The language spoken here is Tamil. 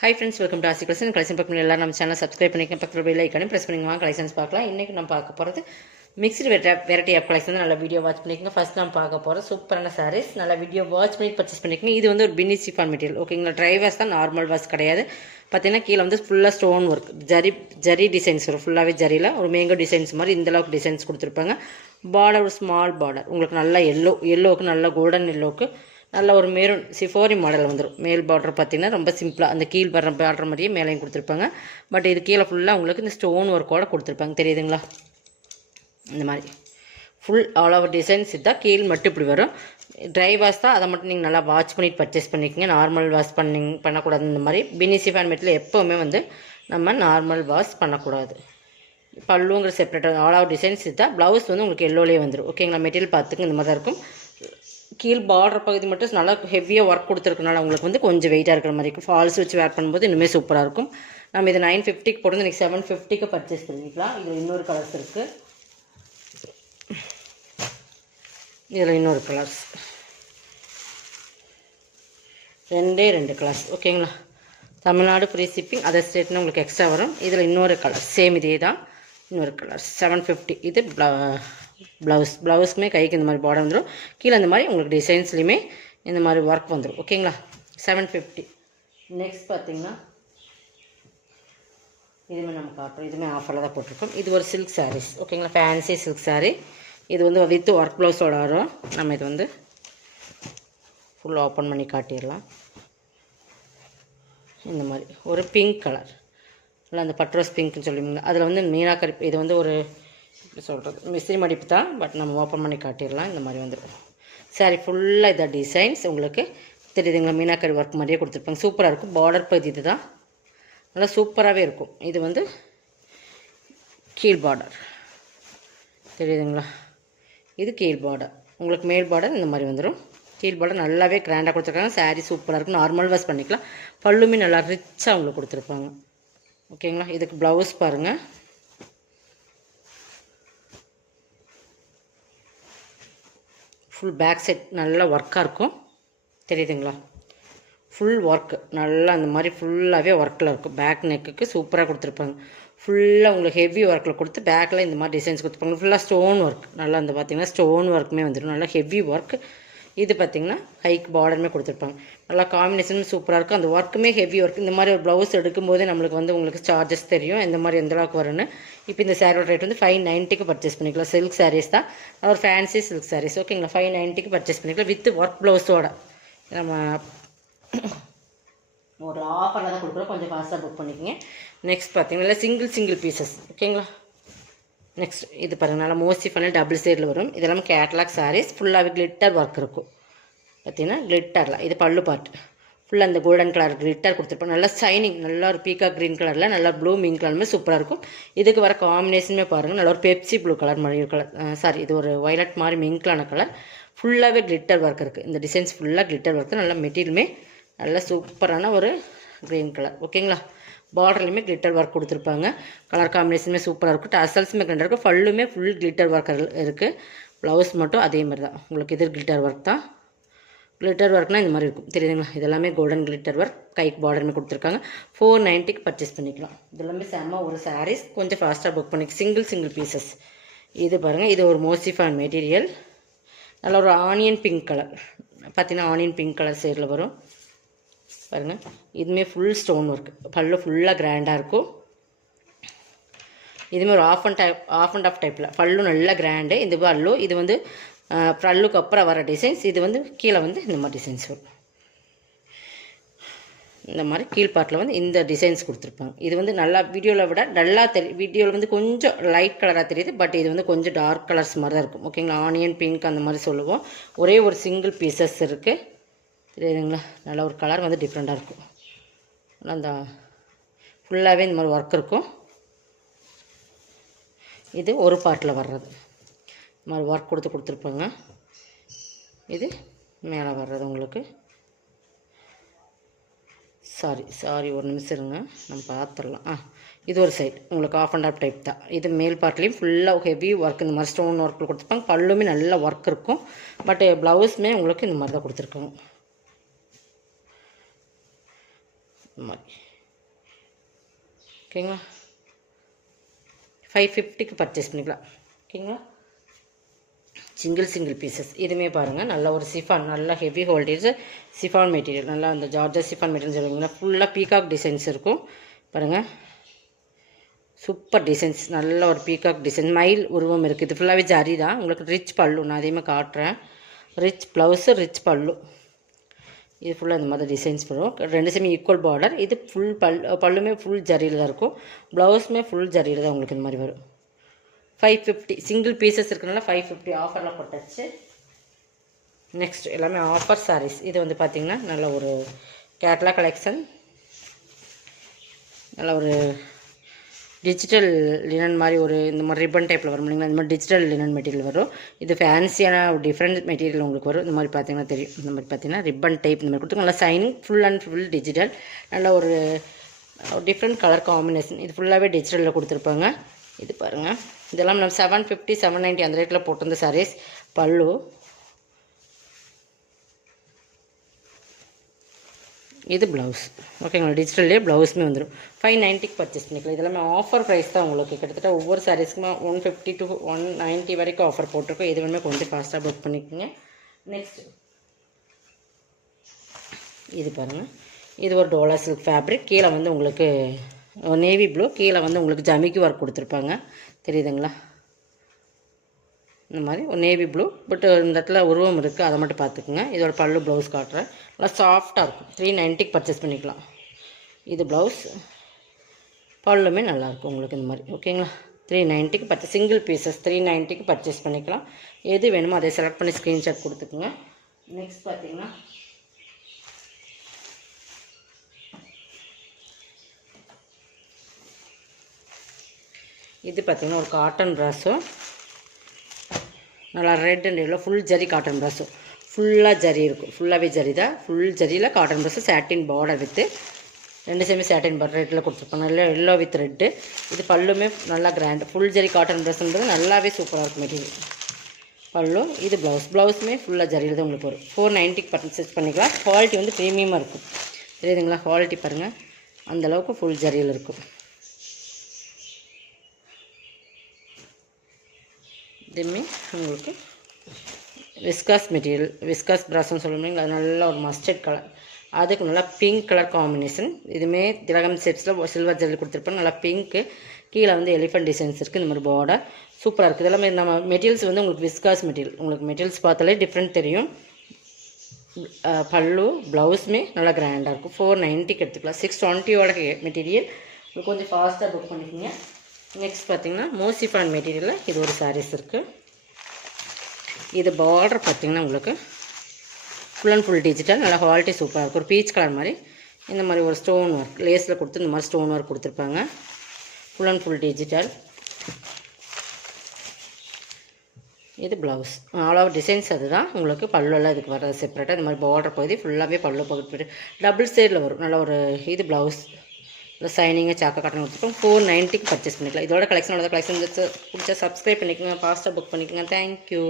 Hi friends, welcome to Asi Collection. Collection பார்க்கணும் எல்லாரும் நம்ம சேனலை சப்ஸ்கிரைப் பண்ணிக்கங்க, பக்கத்துல பெல் ஐகானையும் பிரஸ் பண்ணிங்க. வாங்க கலெக்ஷன்ஸ் பார்க்கலாம். இன்னைக்கு நம்ம பார்க்க போகிறது மிக்ஸ்டு வெரைட்டி ஆஃப் கலெக்ஷன். நல்ல வீடியோ வாட்ச் பண்ணிக்கங்க. ஃபர்ஸ்ட் நம்ம பார்க்க போகிற சூப்பரான சாரீஸ். நல்ல வீடியோ வாட்ச் பண்ணி பர்ச்சேஸ் பண்ணிக்கங்க. இது வந்து ஒரு பின்னி சிஃபான் மெட்டீரியல், ஓகேங்களா? ட்ரை வாஷ் தான், நார்மல் வாஷ் கிடையாது. பார்த்தீங்கன்னா கீழே வந்து ஃபுல்லாக ஸ்டோன் ஒர்க், ஜரி டிசைன்ஸ் வரும். ஃபுல்லாகவே ஜரியில் ஒரு மேங்கோ டிசைன்ஸ் மாதிரி இந்தளவுக்கு டிசைன்ஸ் கொடுத்துருப்பாங்க. பார்டர் ஒரு ஸ்மால் பார்டர், உங்களுக்கு நல்லா எல்லோவுக்கு நல்ல கோல்டன் எல்லோவுக்கு நல்ல ஒரு மெரூன் சிஃபோரி மாடல் வந்துடும். மேல் பார்டர் பார்த்திங்கன்னா ரொம்ப சிம்பிளாக அந்த கீழ் பார்டர் மாதிரியே மேலேயும் கொடுத்துருப்பாங்க. பட் இது கீழே ஃபுல்லாக உங்களுக்கு இந்த ஸ்டோன் ஒர்க்கோட கொடுத்துருப்பாங்க, தெரியுதுங்களா? இந்த மாதிரி ஃபுல் ஆல் ஓவர் டிசைன்ஸ் இதுதான். கீழ் மட்டும் இப்படி வரும். ட்ரை வாஷ் தான், அதை மட்டும் நீங்கள் நல்லா வாட்ச் பண்ணிட்டு பர்ச்சேஸ் பண்ணிக்கோங்க. நார்மல் வாஷ் பண்ணக்கூடாது. இந்த மாதிரி பின்னி சிஃபான் மெட்டீரியல் எப்போவுமே வந்து நம்ம நார்மல் வாஷ் பண்ணக்கூடாது. பல்லுங்கிற செப்பரேட்டாக ஆல் ஓவர் டிசைன்ஸ் இதுதான். ப்ளவுஸ் வந்து உங்களுக்கு எல்லோலேயே வந்துடும், ஓகேங்களா? மெட்டீரியல் பார்த்துக்கு இந்த மாதிரி தான் இருக்கும். கீழ் பார்டர் பகுதி மட்டும் நல்லா ஹெவியாக ஒர்க் கொடுத்துருக்கனால உங்களுக்கு வந்து கொஞ்சம் வெயிட்டாக இருக்கிற மாதிரி இருக்கும். ஃபால்ஸ் வச்சு வேர் பண்ணும்போது இன்னுமே சூப்பராக இருக்கும். நம்ம இதை 950க்கு போட்டு இன்றைக்கி 750க்கு பர்ச்சேஸ் பண்ணிக்கலாம். இதில் இன்னொரு கலர்ஸ் இருக்குது. இதில் இன்னொரு கலர்ஸ் ரெண்டு கலர்ஸ், ஓகேங்களா? தமிழ்நாடு ஃப்ரீ ஷிப்பிங், அதர் ஸ்டேட்னு உங்களுக்கு எக்ஸ்ட்ரா வரும். இதில் இன்னொரு கலர் சேம் இதே தான், இன்னொரு கலர் 750. இது ப்ளவுஸ்க்குமே கைக்கு இந்த மாதிரி பார்டர் வந்துடும். கீழே இந்த மாதிரி உங்களுக்கு டிசைன்ஸ்லையுமே இந்த மாதிரி ஒர்க் வந்துடும், ஓகேங்களா? 750. நெக்ஸ்ட் பார்த்தீங்கன்னா இதுவுமே நம்ம காட்டுறோம். இதுவுமே ஆஃபரில் தான் போட்டிருக்கோம். இது ஒரு சில்க் சாரீஸ், ஓகேங்களா? Fancy silk sari. இது வந்து வித் ஒர்க் ப்ளவுஸோட வரும். நம்ம இது வந்து ஃபுல் ஓப்பன் பண்ணி காட்டிடலாம். இந்த மாதிரி ஒரு பிங்க் கலர், இல்லை அந்த பட்ரோஸ் பிங்க்னு சொல்லுவீங்களா, அதில் வந்து மீனாக்கரி. இது வந்து ஒரு சொல்கிறது மிஸ்திரி மடிப்பு தான், பட் நம்ம ஓப்பன் பண்ணி காட்டிடலாம். இந்த மாதிரி வந்துடும். சாரி ஃபுல்லாக இதாக டிசைன்ஸ் உங்களுக்கு தெரியுதுங்களா? மீனாக்கரி ஒர்க் மாதிரியே கொடுத்துருப்பாங்க. சூப்பராக இருக்கும். பார்டர் பகுதி இது தான், நல்லா சூப்பராகவே இருக்கும். இது வந்து கீழ் பார்டர் தெரியுதுங்களா? இது கீழ் பார்டர். உங்களுக்கு மேல் பார்டர் இந்த மாதிரி வந்துடும். கீழ் பார்டர் நல்லாவே கிராண்டாக கொடுத்துருக்காங்க. சாரீ சூப்பராக இருக்கும். நார்மல் வாஷ் பண்ணிக்கலாம். பல்லுமே நல்லா ரிச்சாக உங்களுக்கு கொடுத்துருப்பாங்க, ஓகேங்களா? இதுக்கு ப்ளவுஸ் பாருங்கள். ஃபுல் பேக் செட் நல்லா ஒர்க்காக இருக்கும், தெரியுதுங்களா? ஃபுல் ஒர்க்கு நல்லா அந்த மாதிரி ஃபுல்லாகவே ஒர்க்கில் இருக்கும். பேக் நெக்குக்கு சூப்பராக கொடுத்துருப்பாங்க. ஃபுல்லாக உங்களுக்கு ஹெவி ஒர்க்கில் கொடுத்து பேக்கில் இந்த மாதிரி டிசைன்ஸ் கொடுத்துருப்பாங்க. ஃபுல்லாக ஸ்டோன் ஒர்க் நல்லா அந்த பார்த்திங்கன்னா ஸ்டோன் ஒர்க்குமே வந்துடும். நல்லா ஹெவி ஒர்க். இது பார்த்திங்கன்னா ஹைக் பார்டருமே கொடுத்துருப்பாங்க. நல்லா காம்பினேஷனும் சூப்பராக இருக்கும். அந்த ஒர்க்குமே ஹெவி ஒர்க். இந்த மாதிரி ஒரு ப்ளவுஸ் எடுக்கும்போதே நம்மளுக்கு வந்து உங்களுக்கு சார்ஜஸ் தெரியும் எந்த மாதிரி எந்த அளவுக்கு வரும்னு. இப்போ இந்த சாரியோட ரேட் வந்து 590க்கு பர்ச்சேஸ் பண்ணிக்கலாம். சில்க் சாரீஸ் தான், ஒரு ஃபேன்சி சில்க் சாரீஸ், ஓகேங்களா? 590க்கு பர்ச்சேஸ் பண்ணிக்கலாம் வித் ஒர்க் ப்ளவுஸோட. நம்ம ஒரு ஆஃபரில் தான் கொடுக்குறோம், கொஞ்சம் ஃபாஸ்ட்டாக புக் பண்ணிக்கோங்க. நெக்ஸ்ட் பார்த்தீங்கன்னா சிங்கிள் பீசஸ், ஓகேங்களா? நெக்ஸ்ட் இது பாருங்கள், நல்லா மோஸ்ட்லி பண்ணி டபுள் சைடில் வரும். இதெல்லாம் கேட்லாக் சாரீஸ். ஃபுல்லாகவே கிளிட்டர் ஒர்க் இருக்கும். பார்த்தீங்கன்னா கிளிட்டரில் இது பல்லு பார்ட் ஃபுல்லாக அந்த கோல்டன் கலர் கிளிட்டர் கொடுத்துருப்போம். நல்லா ஷைனிங், நல்லா ஒரு பீக்கா க்ரீன் கலரில் நல்லா ப்ளூ மீன் கலருமே சூப்பராக இருக்கும். இதுக்கு வர காம்பினேஷனுமே பாருங்கள், நல்லா ஒரு பெப்சி ப்ளூ கலர் மாதிரி கலர், சாரி இது ஒரு வயலட் மாதிரி மிங்க்லான கலர். ஃபுல்லாகவே கிளிட்டர் ஒர்க் இருக்குது. இந்த டிசைன்ஸ் ஃபுல்லாக கிளிட்டர் ஒர்க்கு. நல்லா மெட்டீரியலுமே நல்லா சூப்பரான ஒரு க்ரீன் கலர், ஓகேங்களா? பார்டர்லையுமே கிளிட்டர் ஒர்க் கொடுத்துருப்பாங்க. கலர் காம்பினேஷனுமே சூப்பராக இருக்கும். டசல்ஸுமே கிளிட்டர் இருக்கும். ஃபல்லுமே ஃபுல் கிளிட்டர் ஒர்க் இருக்குது. ப்ளவுஸ் மட்டும் அதே மாதிரி தான் உங்களுக்கு. இது கிளிட்டர் ஒர்க் தான். கிளிட்டர் ஒர்க்னால் இந்த மாதிரி இருக்கும், தெரியுதுங்களா? இதெல்லாமே கோல்டன் கிளிட்டர் ஒர்க். கைக்கு பார்டருமே கொடுத்துருக்காங்க. 490க்கு பர்ச்சேஸ் பண்ணிக்கலாம். இதெல்லாமே செம்ம ஒரு சாரீஸ். கொஞ்சம் ஃபாஸ்ட்டாக புக் பண்ணிக்க. Single pieces. இது பாருங்கள், இது ஒரு மோசிஃபான் மெட்டீரியல். நல்ல ஒரு ஆனியன் பிங்க் கலர், பார்த்தீங்கன்னா ஆனியன் பிங்க் கலர் சைடில் வரும் பாருங்கள். இதுவுமே ஃபுல் ஸ்டோன் ஒர்க். பல்லு ஃபுல்லாக கிராண்டாக இருக்கும். இதுவுமே ஒரு ஆஃப் அண்ட் ஆஃப் டைப்பில் பல்லு நல்லா கிராண்டு. இந்த பல்லு இது வந்து பல்லுக்கு அப்புறம் வர டிசைன்ஸ். இது வந்து கீழே வந்து இந்த மாதிரி டிசைன்ஸ் வரும். இந்த மாதிரி கீழ்பாட்டில் வந்து இந்த டிசைன்ஸ் கொடுத்துருப்பாங்க. இது வந்து நல்லா வீடியோவில் விட டல்லாக தெரியும். வீடியோவில் வந்து கொஞ்சம் லைட் கலராக தெரியுது, பட் இது வந்து கொஞ்சம் டார்க் கலர்ஸ் மாதிரி தான் இருக்கும், ஓகேங்களா? ஆனியன் பிங்க் அந்த மாதிரி சொல்லுவோம். ஒரே ஒரு சிங்கிள் பீசஸ் இருக்குது, தெரியுதுங்களா? நல்ல ஒரு கலர் வந்து டிஃப்ரெண்ட்டாக இருக்கும். அந்த ஃபுல்லாகவே இந்த மாதிரி ஒர்க் இருக்கும். இது ஒரு பார்ட்டில் வர்றது இந்த மாதிரி ஒர்க் கொடுத்துருப்பாங்க. இது மேலே வர்றது உங்களுக்கு. சாரி ஒரு நிமிஷம் இருங்க, நம்ம பார்த்துடலாம். இது ஒரு சைடு உங்களுக்கு ஆஃப் அண்ட் ஆஃப் டைப் தான். இது மேல் பார்ட்லேயும் ஃபுல்லாக ஹெவி ஒர்க் இந்த மாதிரி ஸ்டோன் ஒர்க்கில் கொடுத்துருப்பாங்க. பல்லுமே நல்ல ஒர்க் இருக்கும். பட் ப்ளவுஸுமே உங்களுக்கு இந்த மாதிரி தான் கொடுத்துருக்காங்க. இந்த மாதிரி ஓகேங்களா. 550க்கு பர்ச்சேஸ் பண்ணிக்கலாம் ஓகேங்களா. சிங்கிள் பீசஸ் இதுவுமே பாருங்கள், நல்ல ஒரு சிஃபான், நல்லா ஹெவி ஹோல்டேஜ் சிஃபான் மெட்டீரியல், நல்லா அந்த ஜார்ஜஸ் சிஃபான் மெட்டீரியல் சொல்லுவீங்கன்னா ஃபுல்லாக பீகாக் டிசைன்ஸ் இருக்கும் பாருங்கள். சூப்பர் டிசைன்ஸ், நல்ல ஒரு பீகாக் டிசைன், மயில் உருவம் இருக்குது. இது ஃபுல்லாகவே ஜரி தான். உங்களுக்கு ரிச் பல்லு, நான் அதையுமே காட்டுறேன். ரிச் ப்ளவுஸு, ரிச் பல்லு. இது ஃபுல்லாக இந்த மாதிரி டிசைன்ஸ் வரும். ரெண்டு சேமே ஈக்குவல் பார்டர். இது ஃபுல் பல்லுமே ஃபுல் ஜரியில் தான் இருக்கும். ப்ளவுஸுமே ஃபுல் ஜரியில் தான் உங்களுக்கு இந்த மாதிரி வரும். 550 சிங்கிள் பீசஸ் இருக்கிறனால 550 ஆஃபரில் போட்டாச்சு. நெக்ஸ்ட் எல்லாமே ஆஃபர் சாரீஸ். இது வந்து பார்த்திங்கன்னா நல்ல ஒரு கேட்லா கலெக்ஷன், நல்ல ஒரு டிஜிட்டல் லினன் மாதிரி ஒரு இந்த மாதிரி ரிப்பன் டைப்பில் வரும் இல்லைங்களா, இந்த மாதிரி டிஜிட்டல் லினன் மெட்டீரியல் வரும். இது ஃபேன்சியான ஒரு டிஃப்ரெண்ட் மெட்டீரியல் உங்களுக்கு வரும். இந்த மாதிரி பார்த்திங்கன்னா தெரியும். இந்த மாதிரி பார்த்திங்கன்னா ரிப்பன் டைப் இந்த மாதிரி கொடுத்து நல்லா signing, full and full digital, நல்ல ஒரு டிஃப்ரெண்ட் கலர் காம்பினேஷன். இது ஃபுல்லாகவே டிஜிட்டலில் கொடுத்துருப்பாங்க. இது பாருங்கள், இதெல்லாம் நம்ம 750 790 அந்த ரேட்டில் போட்டிருந்த சாரீஸ். பல்லு, இது ப்ளவுஸ் ஓகேங்களா. டிஜிட்டல்லே ப்ளவுஸுமே வந்துடும். 590க்கு பர்ச்சேஸ் பண்ணிக்கலாம். இதெல்லாமே ஆஃபர் ப்ரைஸ் தான் உங்களுக்கு. கிட்டத்தட்ட ஒவ்வொரு சாரீஸ்க்குமே 150 to 190 வரைக்கும் ஆஃபர் போட்டிருக்கோம். இது வேணுமே கொஞ்சம் ஃபாஸ்ட்டாக புக் பண்ணிக்கோங்க. நெக்ஸ்ட் இது பாருங்கள், இது ஒரு டோலா சில்க் ஃபேப்ரிக். கீழே வந்து உங்களுக்கு நேவி ப்ளூ, கீழே வந்து உங்களுக்கு ஜமிக்கி ஒர்க் கொடுத்துருப்பாங்க, தெரியுதுங்களா. இந்த மாதிரி ஒரு நேவி ப்ளூ, பட் இந்த இடத்துல உருவம் இருக்குது, அதை மட்டும் பார்த்துக்குங்க. இதோட பல்லு ப்ளவுஸ் காட்டுறேன், நல்லா சாஃப்டாக இருக்கும். 390க்கு பர்ச்சேஸ் பண்ணிக்கலாம். இது ப்ளவுஸ், பல்லுமே நல்லாயிருக்கும் உங்களுக்கு இந்த மாதிரி ஓகேங்களா. 390க்கு பர்ச்சேஸ், சிங்கிள் பீசஸ் 390க்கு பர்ச்சேஸ் பண்ணிக்கலாம். எது வேணுமோ அதை செலக்ட் பண்ணி ஸ்க்ரீன்ஷாட் கொடுத்துக்குங்க. நெக்ஸ்ட் பார்த்திங்கன்னா இது பார்த்திங்கன்னா ஒரு காட்டன் ப்ராஸோ, நல்லா red and yellow full zari cotton ப்ராஸோ, ஃபுல்லாக ஜரி இருக்கும். ஃபுல்லாகவே ஜரி தான், ஃபுல் ஜரியில் காட்டன் ப்ராஸோ, சாட்டின் பார்டர் வித்து, ரெண்டு சேமே சாட்டின் பார்டர் ரெட்டில் கொடுத்துருப்பாங்க, நல்லா எல்லோ வித் ரெட்டு. இது பல்லுமே நல்லா கிராண்ட், ஃபுல் ஜரி காட்டன் ப்ராஸ்ன்றது நல்லாவே சூப்பராக இருக்கும் மெட்டீரியல். பல்லு, இது ப்ளவுஸுமே ஃபுல்லாக ஜரியில் தான் உங்களுக்கு வரும். 490க்கு பர்ச்சேஸ் பண்ணிக்கலாம். குவாலிட்டி வந்து ப்ரீமியமாக இருக்கும், தெரியுதுங்களா. குவாலிட்டி பாருங்கள், அந்தளவுக்கு ஃபுல் ஜரியில் இருக்கும். இதுவுமே உங்களுக்கு விஸ்காஸ் மெட்டீரியல், விஸ்காஸ் ப்ராஸ்ன்னு சொல்லுவீங்க, அது நல்ல ஒரு மஸ்டர்ட் கலர், அதுக்கு நல்லா பிங்க் கலர் காம்பினேஷன். இதுவுமே திலகம் செட்ஸில் சில்வர் ஜெல்லி கொடுத்துருப்போம். நல்லா பிங்க்கு, கீழே வந்து எலிஃபென்ட் டிசைன்ஸ் இருக்குது. இந்த மாதிரி பார்டர் சூப்பராக இருக்குது. இதெல்லாமே நம்ம மெட்டீரியல்ஸ் வந்து உங்களுக்கு விஸ்காஸ் மெட்டீரியல், உங்களுக்கு மெட்டீரியல்ஸ் பார்த்தாலே டிஃப்ரெண்ட் தெரியும். பல்லு ப்ளவுஸுமே நல்லா கிராண்டாக இருக்கும். 490க்கு எடுத்துக்கலாம். 620ஓட மெட்டீரியல். உங்களுக்கு கொஞ்சம் ஃபாஸ்ட்டாக புக் பண்ணிக்கோங்க. நெக்ஸ்ட் பார்த்திங்கன்னா மோசிஃபான் மெட்டீரியலில் இது ஒரு சாரீஸ் இருக்குது. இது பார்டர் பார்த்திங்கன்னா உங்களுக்கு ஃபுல் அண்ட் ஃபுல் டிஜிட்டல், நல்லா குவாலிட்டி சூப்பராக இருக்கும். ஒரு பீச் கலர் மாதிரி இந்த மாதிரி ஒரு ஸ்டோன் ஒர்க் லேஸில் கொடுத்து இந்த மாதிரி ஸ்டோன் ஒர்க் கொடுத்துருப்பாங்க. Full and full digital. இது ப்ளவுஸ், ஆல் ஓவர் டிசைன்ஸ் அதுதான். உங்களுக்கு பல்லுலாம் இதுக்கு வர்றது செப்பரேட்டாக. இந்த மாதிரி பார்டர் பகுதி ஃபுல்லாகவே பல்லு பகுதி போய்ட்டு டபுள் சைடில் வரும். நல்ல ஒரு இது ப்ளவுஸ், இல்லை சைனிங்காக சாக்கா காட்டன் கொடுத்துருக்கோம். 490க்கு பர்ச்சேஸ் பண்ணிக்கலாம். இதோட கலெக்ஷனோட கலெக்ஷன் பிடிச்சா சப்ஸ்கிரைப் பண்ணிக்கோங்க, ஃபாஸ்ட்டாக புக் பண்ணிக்கோங்க. தேங்க்யூ.